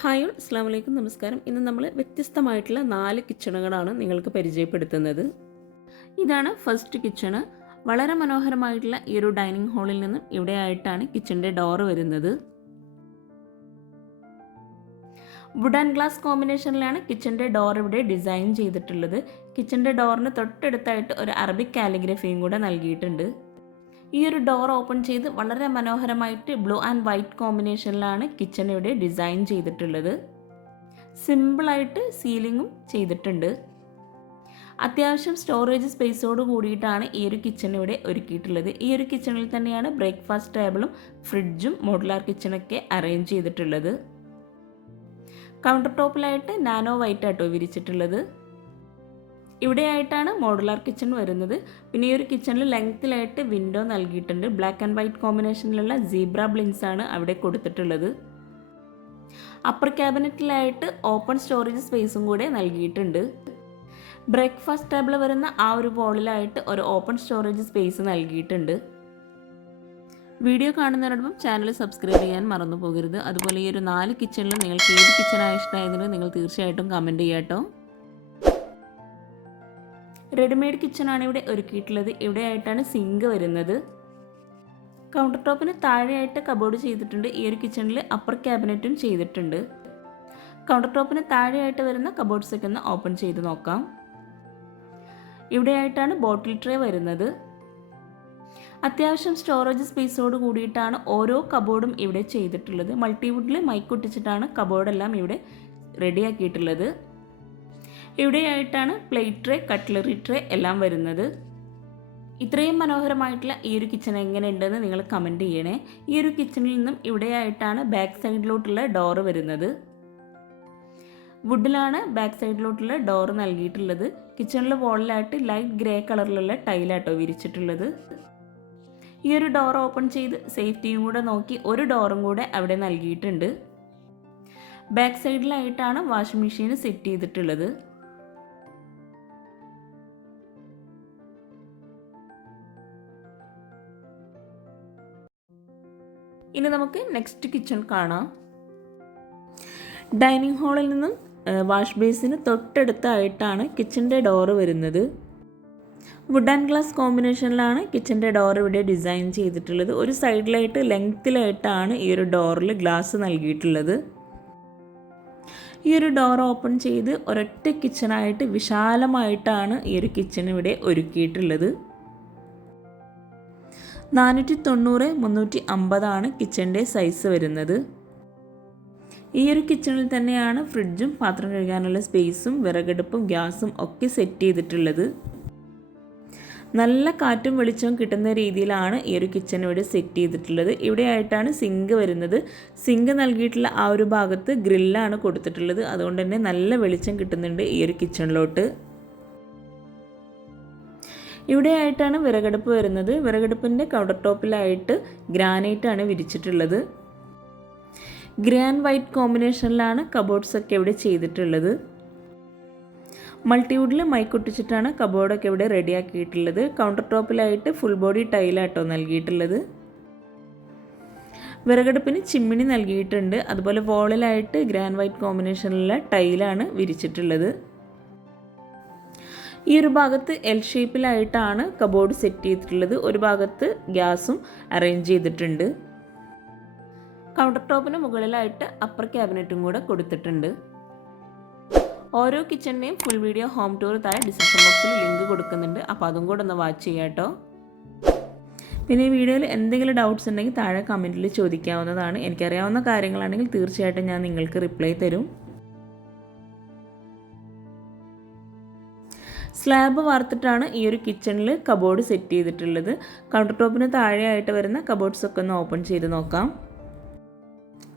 Hi all, അസ്സാം വലൈക്കും, നമസ്കാരം. ഇന്ന് നമ്മൾ വ്യത്യസ്തമായിട്ടുള്ള 4 കിച്ചണുകളാണ് നിങ്ങൾക്ക് പരിചയപ്പെടുത്തുന്നത്. ഇതാണ് ഫസ്റ്റ് കിച്ചണ്. വളരെ മനോഹരമായിട്ടുള്ള ഈ ഒരു ഡൈനിങ് ഹാളിൽ നിന്നും ഇവിടെയായിട്ടാണ് കിച്ചണിൻ്റെ ഡോറ് വരുന്നത്. വുഡ് ആൻഡ് ഗ്ലാസ് കോമ്പിനേഷനിലാണ് കിച്ചണിൻ്റെ ഡോർ ഇവിടെ ഡിസൈൻ ചെയ്തിട്ടുള്ളത്. കിച്ചണിൻ്റെ ഡോറിന് തൊട്ടടുത്തായിട്ട് ഒരു അറബിക് കാലിഗ്രഫിയും കൂടെ നൽകിയിട്ടുണ്ട്. ഈ ഒരു ഡോർ ഓപ്പൺ ചെയ്ത് വളരെ മനോഹരമായിട്ട് ബ്ലൂ ആൻഡ് വൈറ്റ് കോമ്പിനേഷനിലാണ് കിച്ചൺ ഇവിടെ ഡിസൈൻ ചെയ്തിട്ടുള്ളത്. സിമ്പിളായിട്ട് സീലിങ്ങും ചെയ്തിട്ടുണ്ട്. അത്യാവശ്യം സ്റ്റോറേജ് സ്പേസോട് കൂടിയിട്ടാണ് ഈ ഒരു കിച്ചൺ ഇവിടെ ഒരുക്കിയിട്ടുള്ളത്. ഈ ഒരു കിച്ചണിൽ തന്നെയാണ് ബ്രേക്ക്ഫാസ്റ്റ് ടേബിളും ഫ്രിഡ്ജും മോഡുലാർ കിച്ചണൊക്കെ അറേഞ്ച് ചെയ്തിട്ടുള്ളത്. കൗണ്ടർ ടോപ്പിലായിട്ട് നാനോ വൈറ്റ് ആട്ടോ വിരിച്ചിട്ടുള്ളത്. ഇവിടെയായിട്ടാണ് മോഡുലാർ കിച്ചൺ വരുന്നത്. പിന്നെ ഈ ഒരു കിച്ചണിൽ ലെങ്ത്തിലായിട്ട് വിൻഡോ നൽകിയിട്ടുണ്ട്. ബ്ലാക്ക് ആൻഡ് വൈറ്റ് കോമ്പിനേഷനിലുള്ള സീബ്ര ബ്ലിൻസ് ആണ് അവിടെ കൊടുത്തിട്ടുള്ളത്. അപ്പർ ക്യാബിനറ്റിലായിട്ട് ഓപ്പൺ സ്റ്റോറേജ് സ്പേസും കൂടെ നൽകിയിട്ടുണ്ട്. ബ്രേക്ക്ഫാസ്റ്റ് ടേബിൾ വരുന്ന ആ ഒരു വോളിലായിട്ട് ഒരു ഓപ്പൺ സ്റ്റോറേജ് സ്പേസ് നൽകിയിട്ടുണ്ട്. വീഡിയോ കാണുന്നതിനോടൊപ്പം ചാനൽ സബ്സ്ക്രൈബ് ചെയ്യാൻ മറന്നു പോകരുത്. അതുപോലെ ഈ ഒരു 4 കിച്ചണിലും നിങ്ങൾക്ക് ഏത് കിച്ചണാണ് ഇഷ്ടമായതെന്ന് നിങ്ങൾ തീർച്ചയായിട്ടും കമൻറ്റ് ചെയ്യാട്ടോ. റെഡിമെയ്ഡ് കിച്ചണാണ് ഇവിടെ ഒരുക്കിയിട്ടുള്ളത്. ഇവിടെയായിട്ടാണ് സിങ്ക് വരുന്നത്. കൗണ്ടർ ടോപ്പിന് താഴെയായിട്ട് കബോർഡ് ചെയ്തിട്ടുണ്ട്. ഈ ഒരു കിച്ചണിൽ അപ്പർ ക്യാബിനറ്റും ചെയ്തിട്ടുണ്ട്. കൗണ്ടർ ടോപ്പിന് താഴെയായിട്ട് വരുന്ന കബോർഡ്സൊക്കെ ഒന്ന് ഓപ്പൺ ചെയ്ത് നോക്കാം. ഇവിടെയായിട്ടാണ് ബോട്ടിൽ ട്രേ വരുന്നത്. അത്യാവശ്യം സ്റ്റോറേജ് സ്പേസോട് കൂടിയിട്ടാണ് ഓരോ കബോർഡും ഇവിടെ ചെയ്തിട്ടുള്ളത്. മൾട്ടിവുഡിൽ മൈക്കൊട്ടിച്ചിട്ടാണ് കബോർഡെല്ലാം ഇവിടെ റെഡിയാക്കിയിട്ടുള്ളത്. ഇവിടെയായിട്ടാണ് പ്ലേറ്റ് ട്രേ, കട്ട്ലറി ട്രേ എല്ലാം വരുന്നത്. ഇത്രയും മനോഹരമായിട്ടുള്ള ഈ ഒരു കിച്ചൺ എങ്ങനെയുണ്ടെന്ന് നിങ്ങൾ കമൻറ്റ് ചെയ്യണേ. ഈ ഒരു കിച്ചണിൽ നിന്നും ഇവിടെയായിട്ടാണ് ബാക്ക് സൈഡിലോട്ടുള്ള ഡോറ് വരുന്നത്. വുഡിലാണ് ബാക്ക് സൈഡിലോട്ടുള്ള ഡോറ് നൽകിയിട്ടുള്ളത്. കിച്ചണിലെ വോളിലായിട്ട് ലൈറ്റ് ഗ്രേ കളറിലുള്ള ടൈലാട്ടോ വിരിച്ചിട്ടുള്ളത്. ഈ ഒരു ഡോർ ഓപ്പൺ ചെയ്ത് സേഫ്റ്റിയും കൂടെ നോക്കി ഒരു ഡോറും കൂടെ അവിടെ നൽകിയിട്ടുണ്ട്. ബാക്ക് സൈഡിലായിട്ടാണ് വാഷിംഗ് മെഷീൻ സെറ്റ് ചെയ്തിട്ടുള്ളത്. ഇനി നമുക്ക് നെക്സ്റ്റ് കിച്ചൺ കാണാം. ഡൈനിങ് ഹാളിൽ നിന്നും വാഷ് ബേസിന് തൊട്ടടുത്തായിട്ടാണ് കിച്ചൻ്റെ ഡോറ് വരുന്നത്. വുഡ് ആൻഡ് ഗ്ലാസ് കോമ്പിനേഷനിലാണ് കിച്ചൻ്റെ ഡോർ ഇവിടെ ഡിസൈൻ ചെയ്തിട്ടുള്ളത്. ഒരു സൈഡിലായിട്ട് ലെങ്ത്തിലായിട്ടാണ് ഈ ഒരു ഡോറിൽ ഗ്ലാസ് നൽകിയിട്ടുള്ളത്. ഈ ഒരു ഡോർ ഓപ്പൺ ചെയ്ത് ഒരൊറ്റ കിച്ചണായിട്ട് വിശാലമായിട്ടാണ് ഈ ഒരു കിച്ചൺ ഇവിടെ ഒരുക്കിയിട്ടുള്ളത്. 490x350 കിച്ചൻ്റെ സൈസ് വരുന്നത്. ഈ ഒരു കിച്ചണിൽ തന്നെയാണ് ഫ്രിഡ്ജും പാത്രം കഴുകാനുള്ള സ്പേസും വിറകടുപ്പും ഗ്യാസും ഒക്കെ സെറ്റ് ചെയ്തിട്ടുള്ളത്. നല്ല കാറ്റും വെളിച്ചവും കിട്ടുന്ന രീതിയിലാണ് ഈ ഒരു കിച്ചൺ ഇവിടെ സെറ്റ് ചെയ്തിട്ടുള്ളത്. ഇവിടെയായിട്ടാണ് സിങ്ക് വരുന്നത്. സിങ്ക് നൽകിയിട്ടുള്ള ആ ഒരു ഭാഗത്ത് ഗ്രില്ലാണ് കൊടുത്തിട്ടുള്ളത്. അതുകൊണ്ട് തന്നെ നല്ല വെളിച്ചം കിട്ടുന്നുണ്ട് ഈ ഒരു കിച്ചണിലോട്ട്. ഇവിടെയായിട്ടാണ് വിറകടുപ്പ് വരുന്നത്. വിറകടുപ്പിൻ്റെ കൗണ്ടർ ടോപ്പിലായിട്ട് ഗ്രാനൈറ്റാണ് വിരിച്ചിട്ടുള്ളത്. ഗ്രേ ആൻഡ് വൈറ്റ് കോമ്പിനേഷനിലാണ് കബോർഡ്സൊക്കെ ഇവിടെ ചെയ്തിട്ടുള്ളത്. മൾട്ടിവുഡിൽ മൈക്കൊട്ടിച്ചിട്ടാണ് കബോർഡൊക്കെ ഇവിടെ റെഡിയാക്കിയിട്ടുള്ളത്. കൗണ്ടർ ടോപ്പിലായിട്ട് ഫുൾ ബോഡി ടൈലാട്ടോ നൽകിയിട്ടുള്ളത്. വിറകടുപ്പിന് ചിമ്മിണി നൽകിയിട്ടുണ്ട്. അതുപോലെ വോളിലായിട്ട് ഗ്രേ ആൻഡ് വൈറ്റ് കോമ്പിനേഷനിലുള്ള ടൈലാണ് വിരിച്ചിട്ടുള്ളത്. ഈ ഒരു ഭാഗത്ത് എൽ ഷേപ്പിലായിട്ടാണ് കബോർഡ് സെറ്റ് ചെയ്തിട്ടുള്ളത്. ഒരു ഭാഗത്ത് ഗ്യാസും അറേഞ്ച് ചെയ്തിട്ടുണ്ട്. കൗണ്ടർ ടോപ്പിന് മുകളിലായിട്ട് അപ്പർ ക്യാബിനറ്റും കൂടെ കൊടുത്തിട്ടുണ്ട്. ഓരോ കിച്ചണിൻ്റെയും ഫുൾ വീഡിയോ ഹോം ടൂർ താഴെ ഡിസ്ക്രിപ്ഷൻ ബോക്സിൽ ലിങ്ക് കൊടുക്കുന്നുണ്ട്. അപ്പോൾ അതും കൂടെ ഒന്ന് വാച്ച് ചെയ്യാം കേട്ടോ. പിന്നെ ഈ വീഡിയോയിൽ എന്തെങ്കിലും ഡൗട്ട്സ് ഉണ്ടെങ്കിൽ താഴെ കമൻറ്റിൽ ചോദിക്കാവുന്നതാണ്. എനിക്കറിയാവുന്ന കാര്യങ്ങളാണെങ്കിൽ തീർച്ചയായിട്ടും ഞാൻ നിങ്ങൾക്ക് റിപ്ലൈ തരും. സ്ലാബ് വാർത്തിട്ടാണ് ഈ ഒരു കിച്ചണിൽ കബോർഡ് സെറ്റ് ചെയ്തിട്ടുള്ളത്. കൗണ്ടർ ടോപ്പിന് താഴെയായിട്ട് വരുന്ന കബോർഡ്സൊക്കെ ഒന്ന് ഓപ്പൺ ചെയ്ത് നോക്കാം.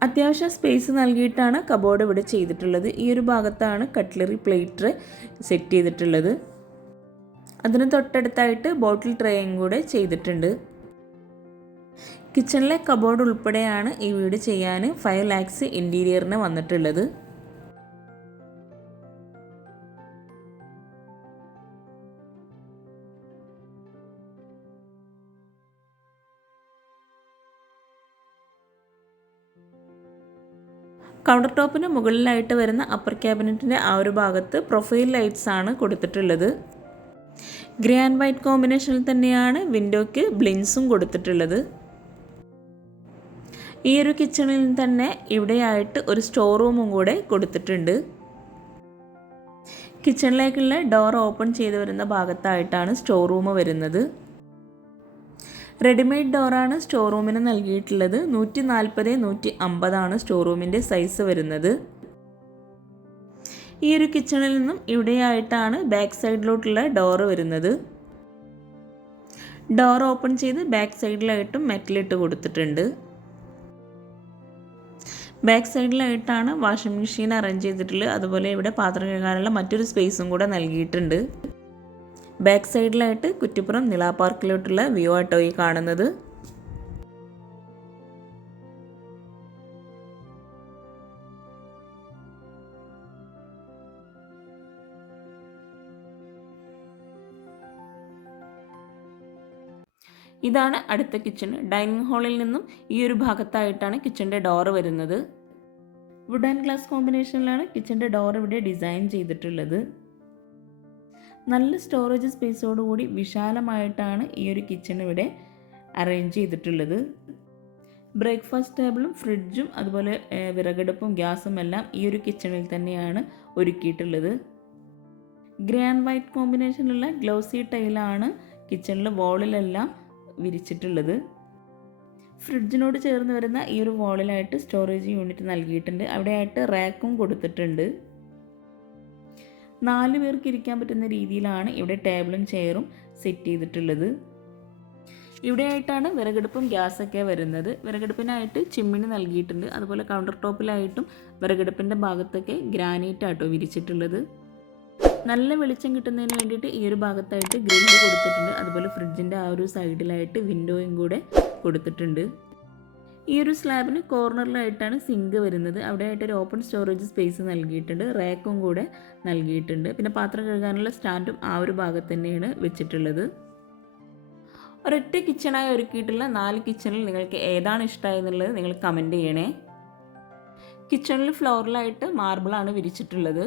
അത്യാവശ്യം സ്പേസ് നൽകിയിട്ടാണ് കബോർഡ് ഇവിടെ ചെയ്തിട്ടുള്ളത്. ഈ ഒരു ഭാഗത്താണ് കട്ട്ലറി പ്ലേറ്റ് സെറ്റ് ചെയ്തിട്ടുള്ളത്. അതിന് തൊട്ടടുത്തായിട്ട് ബോട്ടിൽ ട്രേയും കൂടെ ചെയ്തിട്ടുണ്ട്. കിച്ചണിലെ കബോർഡ് ഉൾപ്പെടെയാണ് ഈ വീട് ചെയ്യാൻ 5 lakhs ഇൻറ്റീരിയറിന് വന്നിട്ടുള്ളത്. കൗണ്ടർ ടോപ്പിന് മുകളിലായിട്ട് വരുന്ന അപ്പർ ക്യാബിനറ്റിൻ്റെ ആ ഒരു ഭാഗത്ത് പ്രൊഫൈൽ ലൈറ്റ്സ് ആണ് കൊടുത്തിട്ടുള്ളത്. ഗ്രേ ആൻഡ് വൈറ്റ് കോമ്പിനേഷനിൽ തന്നെയാണ് വിൻഡോയ്ക്ക് ബ്ലിൻസും കൊടുത്തിട്ടുള്ളത്. ഈ ഒരു കിച്ചണിൽ തന്നെ ഇവിടെയായിട്ട് ഒരു സ്റ്റോർ റൂമും കൂടെ കൊടുത്തിട്ടുണ്ട്. കിച്ചണിലേക്കുള്ള ഡോർ ഓപ്പൺ ചെയ്ത് വരുന്ന ഭാഗത്തായിട്ടാണ് സ്റ്റോർ റൂം വരുന്നത്. റെഡിമെയ്ഡ് ഡോറാണ് സ്റ്റോർ റൂമിന് നൽകിയിട്ടുള്ളത്. 140x150 സ്റ്റോർ റൂമിൻ്റെ സൈസ് വരുന്നത്. ഈ ഒരു കിച്ചണിൽ നിന്നും ഇവിടെയായിട്ടാണ് ബാക്ക് സൈഡിലോട്ടുള്ള ഡോറ് വരുന്നത്. ഡോർ ഓപ്പൺ ചെയ്ത് ബാക്ക് സൈഡിലായിട്ടും മെറ്റലിട്ട് കൊടുത്തിട്ടുണ്ട്. ബാക്ക് സൈഡിലായിട്ടാണ് വാഷിംഗ് മെഷീൻ അറേഞ്ച് ചെയ്തിട്ടുള്ളത്. അതുപോലെ ഇവിടെ പാത്രം കഴുകാനുള്ള മറ്റൊരു സ്പേസും കൂടെ നൽകിയിട്ടുണ്ട്. ബാക്ക് സൈഡിലായിട്ട് കുറ്റിപ്പുറം നില പാർക്കിലോട്ടുള്ള വ്യൂ ആട്ടോ ഈ കാണുന്നത്. ഇതാണ് അടുത്ത കിച്ചൺ. ഡൈനിങ് ഹാളിൽ നിന്നും ഈ ഒരു ഭാഗത്തായിട്ടാണ് കിച്ചൻ്റെ ഡോറ് വരുന്നത്. വുഡ് ആൻഡ് ഗ്ലാസ് കോമ്പിനേഷനിലാണ് കിച്ചൻ്റെ ഡോർ ഇവിടെ ഡിസൈൻ ചെയ്തിട്ടുള്ളത്. നല്ല സ്റ്റോറേജ് സ്പേസോടുകൂടി വിശാലമായിട്ടാണ് ഈ ഒരു കിച്ചൺ ഇവിടെ അറേഞ്ച് ചെയ്തിട്ടുള്ളത്. ബ്രേക്ക്ഫാസ്റ്റ് ടേബിളും ഫ്രിഡ്ജും അതുപോലെ വിറകടുപ്പും ഗ്യാസും എല്ലാം ഈ ഒരു കിച്ചണിൽ തന്നെയാണ് ഒരുക്കിയിട്ടുള്ളത്. ഗ്രേ ആൻഡ് വൈറ്റ് കോമ്പിനേഷനിലുള്ള ഗ്ലോസി ടൈലാണ് കിച്ചണിൽ വാളിലെല്ലാം വിരിച്ചിട്ടുള്ളത്. ഫ്രിഡ്ജിനോട് ചേർന്ന് വരുന്ന ഈ ഒരു വാളിലായിട്ട് സ്റ്റോറേജ് യൂണിറ്റ് നൽകിയിട്ടുണ്ട്. അവിടെയായിട്ട് റാക്കും കൊടുത്തിട്ടുണ്ട്. 4 പേർക്ക് ഇരിക്കാൻ പറ്റുന്ന രീതിയിലാണ് ഇവിടെ ടേബിളും ചെയറും സെറ്റ് ചെയ്തിട്ടുള്ളത്. ഇവിടെയായിട്ടാണ് വിറകടുപ്പും ഗ്യാസൊക്കെ വരുന്നത്. വിറകടുപ്പിനായിട്ട് ചിമ്മിണി നൽകിയിട്ടുണ്ട്. അതുപോലെ കൗണ്ടർ ടോപ്പിലായിട്ടും വിറകടുപ്പിൻ്റെ ഭാഗത്തൊക്കെ ഗ്രാനൈറ്റ് ആട്ടോ വിരിച്ചിട്ടുള്ളത്. നല്ല വെളിച്ചം കിട്ടുന്നതിന് വേണ്ടിയിട്ട് ഈ ഒരു ഭാഗത്തായിട്ട് ഗ്രില്ല് കൊടുത്തിട്ടുണ്ട്. അതുപോലെ ഫ്രിഡ്ജിൻ്റെ ആ ഒരു സൈഡിലായിട്ട് വിൻഡോയും കൂടെ കൊടുത്തിട്ടുണ്ട്. ഈ ഒരു സ്ലാബിന് കോർണറിലായിട്ടാണ് സിങ്ക് വരുന്നത്. അവിടെയായിട്ട് ഒരു ഓപ്പൺ സ്റ്റോറേജ് സ്പേസ് നൽകിയിട്ടുണ്ട്. റാക്കും കൂടെ നൽകിയിട്ടുണ്ട്. പിന്നെ പാത്രം കഴുകാനുള്ള സ്റ്റാൻഡും ആ ഒരു ഭാഗത്ത് തന്നെയാണ് വെച്ചിട്ടുള്ളത്. ഒരൊറ്റ കിച്ചണായി ഒരുക്കിയിട്ടുള്ള 4 കിച്ചണിൽ നിങ്ങൾക്ക് ഏതാണ് ഇഷ്ടമായെന്നുള്ളത് നിങ്ങൾ കമൻറ്റ് ചെയ്യണേ. കിച്ചണിൽ ഫ്ലോറിലായിട്ട് മാർബിളാണ് വിരിച്ചിട്ടുള്ളത്.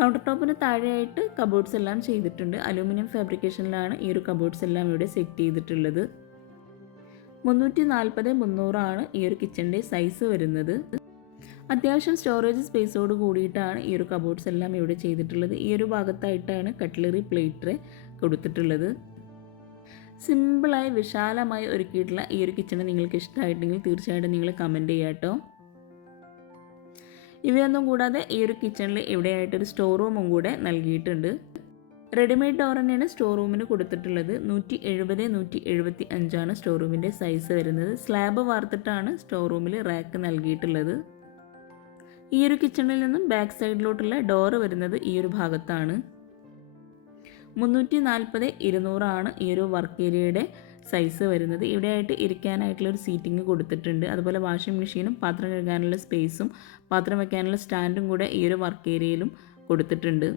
കൗണ്ടർ ടോപ്പിന് താഴെയായിട്ട് കബോർഡ്സ് എല്ലാം ചെയ്തിട്ടുണ്ട്. അലൂമിനിയം ഫാബ്രിക്കേഷനിലാണ് ഈ ഒരു കബോർഡ്സ് എല്ലാം ഇവിടെ സെറ്റ് ചെയ്തിട്ടുള്ളത്. 340x300 ഈ ഒരു കിച്ചണിൻ്റെ സൈസ് വരുന്നത്. അത്യാവശ്യം സ്റ്റോറേജ് സ്പേസോട് കൂടിയിട്ടാണ് ഈ ഒരു കബോർഡ്സ് എല്ലാം ഇവിടെ ചെയ്തിട്ടുള്ളത്. ഈ ഒരു ഭാഗത്തായിട്ടാണ് കട്ട്ലറി പ്ലേറ്റ് കൊടുത്തിട്ടുള്ളത്. സിമ്പിളായി വിശാലമായി ഒരുക്കിയിട്ടുള്ള ഈ ഒരു കിച്ചണ് നിങ്ങൾക്ക് ഇഷ്ടമായിട്ടുണ്ടെങ്കിൽ തീർച്ചയായിട്ടും നിങ്ങൾ കമൻറ്റ് ചെയ്യാം കേട്ടോ. ഇവയൊന്നും കൂടാതെ ഈ ഒരു കിച്ചണിൽ ഇവിടെയായിട്ടൊരു സ്റ്റോർ റൂമും കൂടെ നൽകിയിട്ടുണ്ട്. റെഡിമെയ്ഡ് ഡോർ തന്നെയാണ് സ്റ്റോർ റൂമിന് കൊടുത്തിട്ടുള്ളത്. 170x175 സ്റ്റോർ റൂമിൻ്റെ സൈസ് വരുന്നത്. സ്ലാബ് വാർത്തിട്ടാണ് സ്റ്റോർ റൂമിൽ റാക്ക് നൽകിയിട്ടുള്ളത്. ഈ ഒരു കിച്ചണിൽ നിന്നും ബാക്ക് സൈഡിലോട്ടുള്ള ഡോറ് വരുന്നത് ഈ ഒരു ഭാഗത്താണ്. 340x200 ഈ ഒരു വർക്ക് ഏരിയയുടെ സൈസ് വരുന്നത്. ഇവിടെയായിട്ട് ഇരിക്കാനായിട്ടുള്ളൊരു സീറ്റിംഗ് കൊടുത്തിട്ടുണ്ട്. അതുപോലെ വാഷിംഗ് മെഷീനും പാത്രം കഴുകാനുള്ള സ്പേസും പാത്രം വയ്ക്കാനുള്ള സ്റ്റാൻഡും കൂടെ ഈ ഒരു വർക്ക് ഏരിയയിലും കൊടുത്തിട്ടുണ്ട്.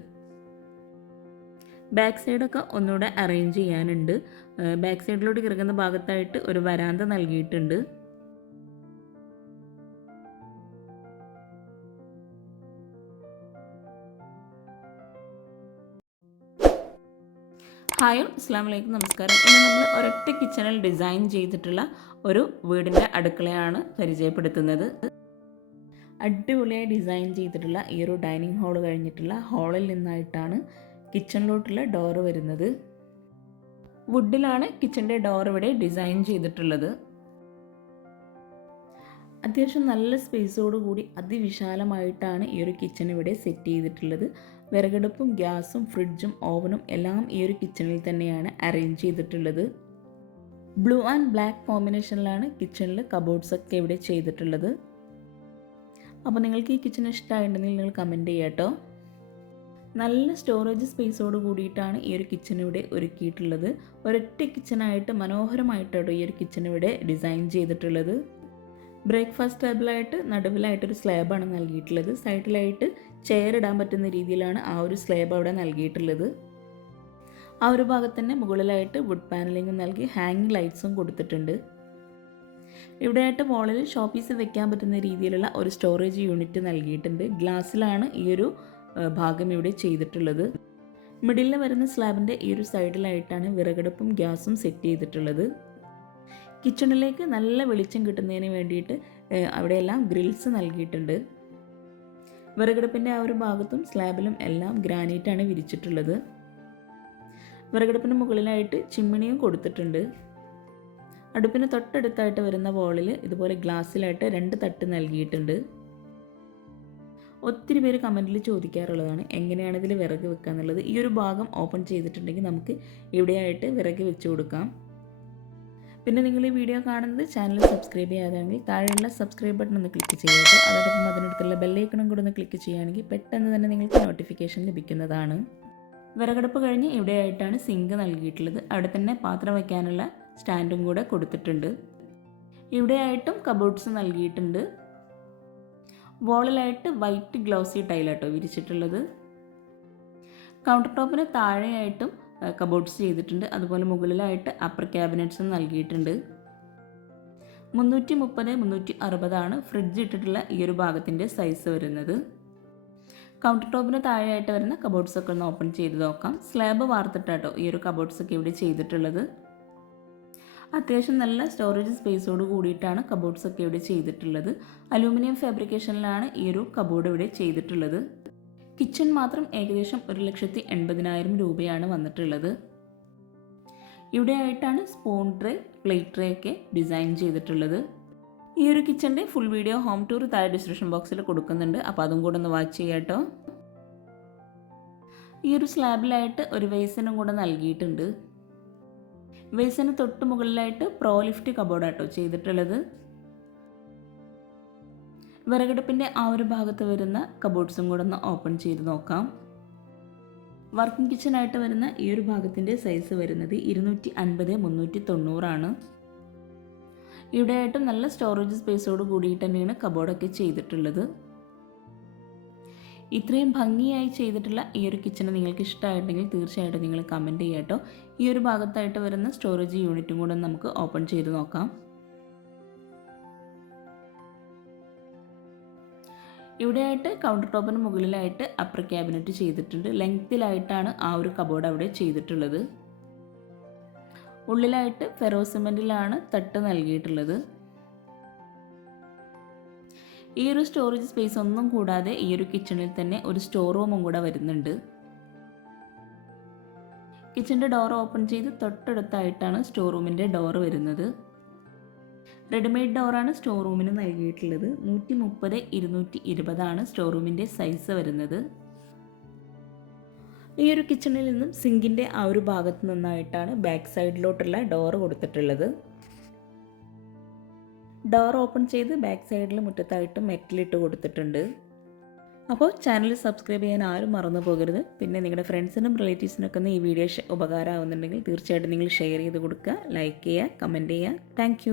ബാക്ക് സൈഡൊക്കെ ഒന്നുകൂടെ അറേഞ്ച് ചെയ്യാനുണ്ട്. ബാക്ക് സൈഡിലോട്ട് കിടക്കുന്ന ഭാഗത്തായിട്ട് ഒരു വരാന്ത നൽകിയിട്ടുണ്ട്. ഹായ് അസ്സലാമു അലൈക്കും, നമസ്കാരം. ഇന്ന് നമ്മൾ ഒരൊറ്റ കിച്ചണിൽ ഡിസൈൻ ചെയ്തിട്ടുള്ള ഒരു വീടിൻ്റെ അടുക്കളയാണ് പരിചയപ്പെടുത്തുന്നത്. അടിപൊളിയായി ഡിസൈൻ ചെയ്തിട്ടുള്ള ഈ ഒരു ഡൈനിങ് ഹാൾ കഴിഞ്ഞിട്ടുള്ള ഹാളിൽ നിന്നായിട്ടാണ് കിച്ചണിലോട്ടുള്ള ഡോറ് വരുന്നത്. വുഡിലാണ് കിച്ചണിൻ്റെ ഡോർ ഇവിടെ ഡിസൈൻ ചെയ്തിട്ടുള്ളത്. അത്യാവശ്യം നല്ല സ്പേസോട് കൂടി അതിവിശാലമായിട്ടാണ് ഈ ഒരു കിച്ചൺ ഇവിടെ സെറ്റ് ചെയ്തിട്ടുള്ളത്. വിറകടുപ്പും ഗ്യാസും ഫ്രിഡ്ജും ഓവനും എല്ലാം ഈ ഒരു കിച്ചണിൽ തന്നെയാണ് അറേഞ്ച് ചെയ്തിട്ടുള്ളത്. ബ്ലൂ ആൻഡ് ബ്ലാക്ക് കോമ്പിനേഷനിലാണ് കിച്ചണിൽ കബോർഡ്സൊക്കെ ഇവിടെ ചെയ്തിട്ടുള്ളത്. അപ്പോൾ നിങ്ങൾക്ക് ഈ കിച്ചൺ ഇഷ്ടമായിട്ടുണ്ടെങ്കിൽ നിങ്ങൾ കമൻറ്റ് ചെയ്യാം കേട്ടോ. നല്ല സ്റ്റോറേജ് സ്പേസോട് കൂടിയിട്ടാണ് ഈ ഒരു കിച്ചൺ ഇവിടെ ഒരുക്കിയിട്ടുള്ളത്. ഒരൊറ്റ കിച്ചണായിട്ട് മനോഹരമായിട്ടാണ് ഈ ഒരു കിച്ചൺ ഇവിടെ ഡിസൈൻ ചെയ്തിട്ടുള്ളത്. ബ്രേക്ക്ഫാസ്റ്റ് ടേബിളായിട്ട് നടുവിലായിട്ടൊരു സ്ലാബാണ് നൽകിയിട്ടുള്ളത്. സൈഡിലായിട്ട് ചെയർ ഇടാൻ പറ്റുന്ന രീതിയിലാണ് ആ ഒരു സ്ലാബ് അവിടെ നൽകിയിട്ടുള്ളത്. ആ ഒരു ഭാഗത്ത് തന്നെ മുകളിലായിട്ട് വുഡ് പാനലിംഗ് നൽകി ഹാങ്ങിങ് ലൈറ്റ്സും കൊടുത്തിട്ടുണ്ട്. ഇവിടെയായിട്ട് വോളിൽ ഷോപ്പീസ് വെക്കാൻ പറ്റുന്ന രീതിയിലുള്ള ഒരു സ്റ്റോറേജ് യൂണിറ്റ് നൽകിയിട്ടുണ്ട്. ഗ്ലാസ്സിലാണ് ഈ ഒരു ഭാഗം ഇവിടെ ചെയ്തിട്ടുള്ളത്. മിഡിലിൽ വരുന്ന സ്ലാബിൻ്റെ ഈ ഒരു സൈഡിലായിട്ടാണ് വിറകടുപ്പും ഗ്യാസും സെറ്റ് ചെയ്തിട്ടുള്ളത്. കിച്ചണിലേക്ക് നല്ല വെളിച്ചം കിട്ടുന്നതിന് വേണ്ടിയിട്ട് അവിടെയെല്ലാം ഗ്രിൽസ് നൽകിയിട്ടുണ്ട്. വിറകടുപ്പിൻ്റെ ആ ഒരു ഭാഗത്തും സ്ലാബിലും എല്ലാം ഗ്രാനൈറ്റാണ് വിരിച്ചിട്ടുള്ളത്. വിറകടുപ്പിന് മുകളിലായിട്ട് ചിമ്മിണിയും കൊടുത്തിട്ടുണ്ട്. അടുപ്പിന് തൊട്ടടുത്തായിട്ട് വരുന്ന വോളിൽ ഇതുപോലെ ഗ്ലാസ്സിലായിട്ട് 2 തട്ട് നൽകിയിട്ടുണ്ട്. ഒത്തിരി പേര് കമൻറ്റിൽ ചോദിക്കാറുള്ളതാണ് എങ്ങനെയാണ് ഇതിൽ വിറക് വെക്കുക എന്നുള്ളത്. ഈ ഒരു ഭാഗം ഓപ്പൺ ചെയ്തിട്ടുണ്ടെങ്കിൽ നമുക്ക് ഇവിടെയായിട്ട് വിറക് വെച്ച് കൊടുക്കാം. പിന്നെ നിങ്ങൾ ഈ വീഡിയോ കാണുന്നത് ചാനൽ സബ്സ്ക്രൈബ് ചെയ്യാതാണെങ്കിൽ താഴെയുള്ള സബ്സ്ക്രൈബ് ബട്ടൺ ഒന്ന് ക്ലിക്ക് ചെയ്യുക. അതോടൊപ്പം അതിനടുത്തുള്ള ബെല്ലൈക്കണും കൂടെ ഒന്ന് ക്ലിക്ക് ചെയ്യുകയാണെങ്കിൽ പെട്ടെന്ന് തന്നെ നിങ്ങൾക്ക് നോട്ടിഫിക്കേഷൻ ലഭിക്കുന്നതാണ്. വിറകടുപ്പ് കഴിഞ്ഞ് ഇവിടെയായിട്ടാണ് സിങ്ക് നൽകിയിട്ടുള്ളത്. അവിടെ തന്നെ പാത്രം വയ്ക്കാനുള്ള സ്റ്റാൻഡും കൂടെ കൊടുത്തിട്ടുണ്ട്. ഇവിടെയായിട്ടും കബോർഡ്സ് നൽകിയിട്ടുണ്ട്. വോളിലായിട്ട് വൈറ്റ് ഗ്ലോസി ടൈലാട്ടോ വിരിച്ചിട്ടുള്ളത്. കൗണ്ടർ ടോപ്പിന് താഴെയായിട്ടും കബോർഡ്സ് ചെയ്തിട്ടുണ്ട്. അതുപോലെ മുകളിലായിട്ട് അപ്പർ ക്യാബിനറ്റ്സും നൽകിയിട്ടുണ്ട്. 330-360 ഫ്രിഡ്ജ് ഇട്ടിട്ടുള്ള ഈ ഒരു ഭാഗത്തിൻ്റെ സൈസ് വരുന്നത്. കൗണ്ടർ ടോപ്പിന് താഴെയായിട്ട് വരുന്ന കബോർഡ്സൊക്കെ ഒന്ന് ഓപ്പൺ ചെയ്ത് നോക്കാം. സ്ലാബ് വാർത്തിട്ടാട്ടോ ഈ ഒരു കബോർഡ്സൊക്കെ ഇവിടെ ചെയ്തിട്ടുള്ളത്. അത്യാവശ്യം നല്ല സ്റ്റോറേജ് സ്പേസോട് കൂടിയിട്ടാണ് കബോർഡ്സൊക്കെ ഇവിടെ ചെയ്തിട്ടുള്ളത്. അലൂമിനിയം ഫാബ്രിക്കേഷനിലാണ് ഈ ഒരു കബോർഡ് ഇവിടെ ചെയ്തിട്ടുള്ളത്. കിച്ചൺ മാത്രം ഏകദേശം 1,80,000 രൂപയാണ് വന്നിട്ടുള്ളത്. ഇവിടെയായിട്ടാണ് സ്പൂൺ ട്രേ, പ്ലേറ്റ് ട്രേ ഒക്കെ ഡിസൈൻ ചെയ്തിട്ടുള്ളത്. ഈ ഒരു കിച്ചൻ്റെ ഫുൾ വീഡിയോ ഹോം ടൂർ താഴെ ഡിസ്ക്രിപ്ഷൻ ബോക്സിൽ കൊടുക്കുന്നുണ്ട്. അപ്പോൾ അതും കൂടെ ഒന്ന് വാച്ച് ചെയ്യാം കേട്ടോ. ഈ ഒരു സ്ലാബിലായിട്ട് ഒരു വേസനും കൂടെ നൽകിയിട്ടുണ്ട്. വേസിന് തൊട്ട് മുകളിലായിട്ട് പ്രോ ലിഫ്റ്റ് കബോർഡാട്ടോ ചെയ്തിട്ടുള്ളത്. വിറകടുപ്പിൻ്റെ ആ ഒരു ഭാഗത്ത് വരുന്ന കബോർഡ്സും കൂടെ ഒന്ന് ഓപ്പൺ ചെയ്ത് നോക്കാം. വർക്കിംഗ് കിച്ചണായിട്ട് വരുന്ന ഈ ഒരു ഭാഗത്തിൻ്റെ സൈസ് വരുന്നത് 250-390 ആണ്. ഇവിടെയായിട്ടും നല്ല സ്റ്റോറേജ് സ്പേസോട് കൂടിയിട്ട് തന്നെയാണ് കബോർഡൊക്കെ ചെയ്തിട്ടുള്ളത്. ഇത്രയും ഭംഗിയായി ചെയ്തിട്ടുള്ള ഈ ഒരു കിച്ചണ് നിങ്ങൾക്ക് ഇഷ്ടമായിട്ടുണ്ടെങ്കിൽ തീർച്ചയായിട്ടും നിങ്ങൾ കമൻറ്റ് ചെയ്യുക കേട്ടോ. ഈ ഒരു ഭാഗത്തായിട്ട് വരുന്ന സ്റ്റോറേജ് യൂണിറ്റും കൂടെ നമുക്ക് ഓപ്പൺ ചെയ്ത് നോക്കാം. ഇവിടെയായിട്ട് കൗണ്ടർ ടോപ്പിന് മുകളിലായിട്ട് അപ്പർ ക്യാബിനറ്റ് ചെയ്തിട്ടുണ്ട്. ലെങ്ത്തിലായിട്ടാണ് ആ ഒരു കബോർഡ് അവിടെ ചെയ്തിട്ടുള്ളത്. ഉള്ളിലായിട്ട് ഫെറോ സിമെൻറ്റിലാണ് തട്ട് നൽകിയിട്ടുള്ളത്. ഈ ഒരു സ്റ്റോറേജ് സ്പേസ് ഒന്നും കൂടാതെ ഈ ഒരു കിച്ചണിൽ തന്നെ ഒരു സ്റ്റോർ റൂമും കൂടെ വരുന്നുണ്ട്. കിച്ചൻ്റെ ഡോർ ഓപ്പൺ ചെയ്ത് തൊട്ടടുത്തായിട്ടാണ് സ്റ്റോർ റൂമിൻ്റെ ഡോർ വരുന്നത്. റെഡിമെയ്ഡ് ഡോറാണ് സ്റ്റോർ റൂമിന് നൽകിയിട്ടുള്ളത്. 130-220 സ്റ്റോർ റൂമിൻ്റെ സൈസ് വരുന്നത്. ഈ ഒരു കിച്ചണിൽ നിന്നും സിങ്കിൻ്റെ ആ ഒരു ഭാഗത്ത് നിന്നായിട്ടാണ് ബാക്ക് സൈഡിലോട്ടുള്ള ഡോർ കൊടുത്തിട്ടുള്ളത്. ഡോർ ഓപ്പൺ ചെയ്ത് ബാക്ക് സൈഡിൽ മുറ്റത്തായിട്ട് മെറ്റലിട്ട് കൊടുത്തിട്ടുണ്ട്. അപ്പോൾ ചാനൽ സബ്സ്ക്രൈബ് ചെയ്യാൻ ആരും മറന്നു പോകരുത്. പിന്നെ നിങ്ങളുടെ ഫ്രണ്ട്സിനും റിലേറ്റീവ്സിനൊക്കെ ഒന്ന് ഈ വീഡിയോ ഉപകാരമാകുന്നുണ്ടെങ്കിൽ തീർച്ചയായിട്ടും നിങ്ങൾ ഷെയർ ചെയ്ത് കൊടുക്കുക, ലൈക്ക് ചെയ്യുക, കമൻറ്റ് ചെയ്യുക. താങ്ക്